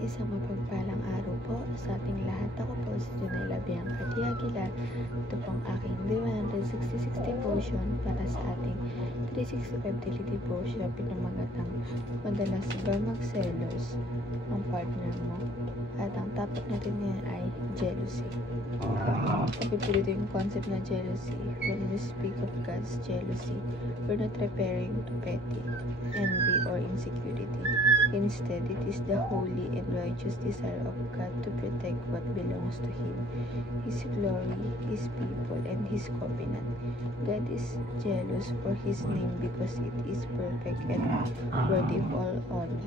Isang mapagpalang araw po sa ating lahat. Ako po si Junela Bianca Di Aguilar. Ito po ang aking Day 160 devotion para sa ating 365 daily devotion. Pinamagatang madalas ba magselos ang partner mo? At ang topic natin ngayon ay jealousy. Napipili ito yung concept na jealousy. When we speak of God's jealousy, we're not referring to petty, envy, or insecurity. Instead, it is the holy and righteous desire of God to protect what belongs to Him, His glory, His people, and His covenant. God is jealous for His name because it is perfect and worthy of all honor.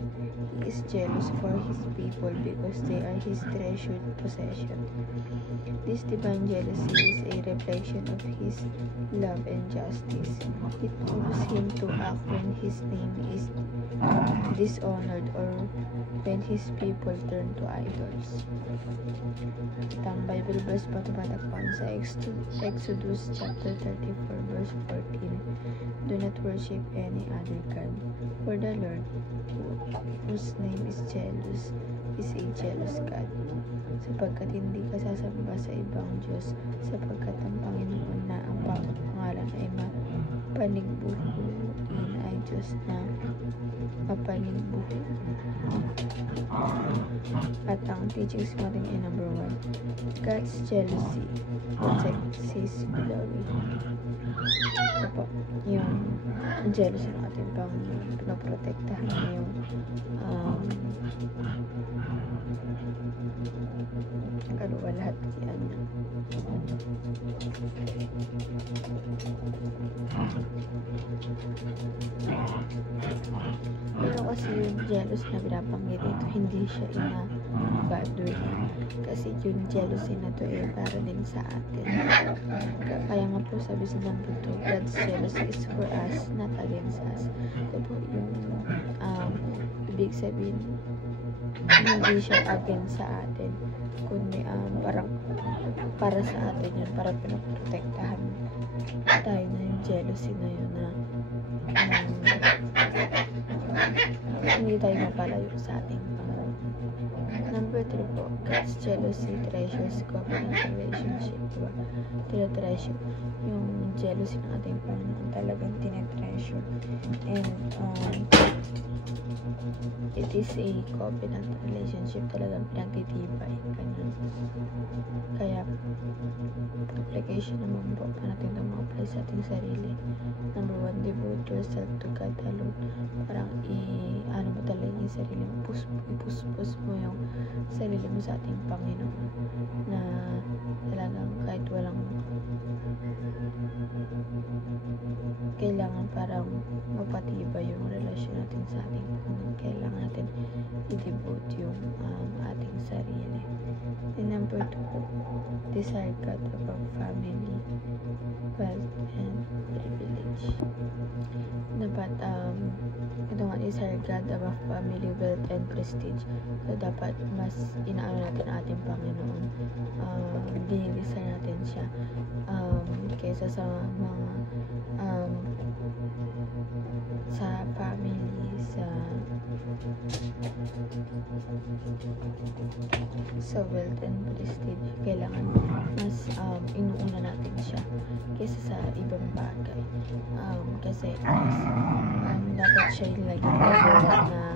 He is jealous for His people because they are His treasured possession. This divine jealousy is a reflection of His love and justice. It moves Him to act when His name is dishonored or when His people turn to idols. At ang Bible verse pa tumatakpan sa Exodus chapter 34 verse 14. Do not worship any other God, for the Lord, whose name is jealous, is a jealous God. Sapagkat hindi ka sasamba sa ibang Diyos, sapagkat ang Panginoon na ang pangalan ay mapanigbuhuin ay Diyos na mapanigbuho. At ang teachings natin ay number 1, God's jealousy protects His glory. Ito po, yung jealousy ng ating pinaprotektahan na yung lahat yan. Pero kasi yung jealous na binabanggit dito, hindi siya in a bad way. Kasi yung jealousy na to para din sa atin. Kaya nga po sabi sa number 2, God's jealousy is for us, not against us. Ito po yung ibig sabihin, hindi siya against sa atin, kundi parang para sa atin yun, para pinaprotektahan tayo na yung jealousy na yun na hindi tayo mapalayo sa ating Panginoon. Number 3 po, God's jealousy treasures covenant relationship. Diba? Tinatreasure yung jealousy ng ating Panginoon, talagang tinatreasure. And it is a covenant relationship, talagang pinagtitibay. Kaya application naman po pa natin itong ma-apply sa ating sarili. Number 1, devote yourself to God alone. Parang ano mo talaga yung sarili mo, ipuspos mo yung sarili mo sa ating Panginoon, na talagang kahit walang kailangan parang mapatibay yung relasyon natin sa ating Panginoon, kailangan natin i-devote yung ating sarili. And number 2, desire God above family, wealth, and privilege. Dapat ito nga, desire God above family, wealth, and prestige. So dapat mas inaano natin ating Panginoon, dinidesire natin siya kaysa sa mga sa family, sa wealth and prestige. Kailangan mas inuuna natin siya kaysa sa ibang bagay, kasi dapat siya yung lagi na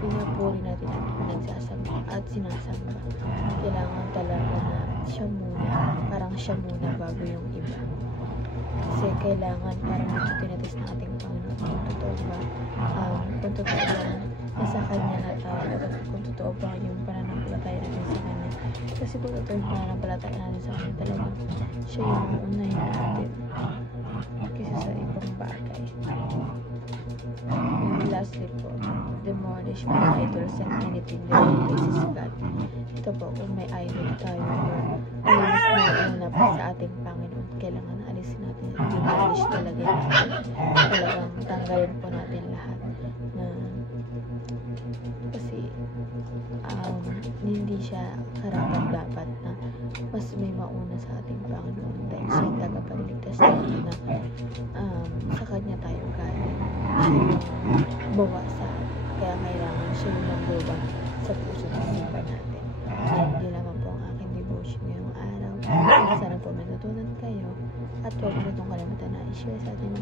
pinapuri natin at nagsasamba at sinasamba. Kailangan talaga na siya muna, parang siya muna bago yung iba. Kasi kailangan parang dito tinatest ng ating Panginoon kung totoo ba, kung totoo ba nasa Kanya na tayo, at kung totoo ba yung pananampalataya natin sa Kanya. Kasi kung totoo yung pananampalataya natin sa Kanya, talagang siya yung unahin natin kaysa sa ibang bagay. And lastly po, demolish all idols and anything that replaces God. Ito po, kung may idol tayo or alinis na pa sa ating Panginoon, kailangan alisin natin, demolish talaga natin. Talagang tanggalin po natin lahat na kasi hindi siya karapat-dapat na mas may mauna sa ating Panginoon dahil siya yung tagapagligtas natin na sa Kanya tayo galing, siya yung bawa sa atin. Kaya nangangailangan siya yung number 1 sa puso at isipan natin. Hindi lamang po ang aking devotion ngayong araw. Sana po may natutunan kayo at huwag mo itong kalimutan na i-share sa ating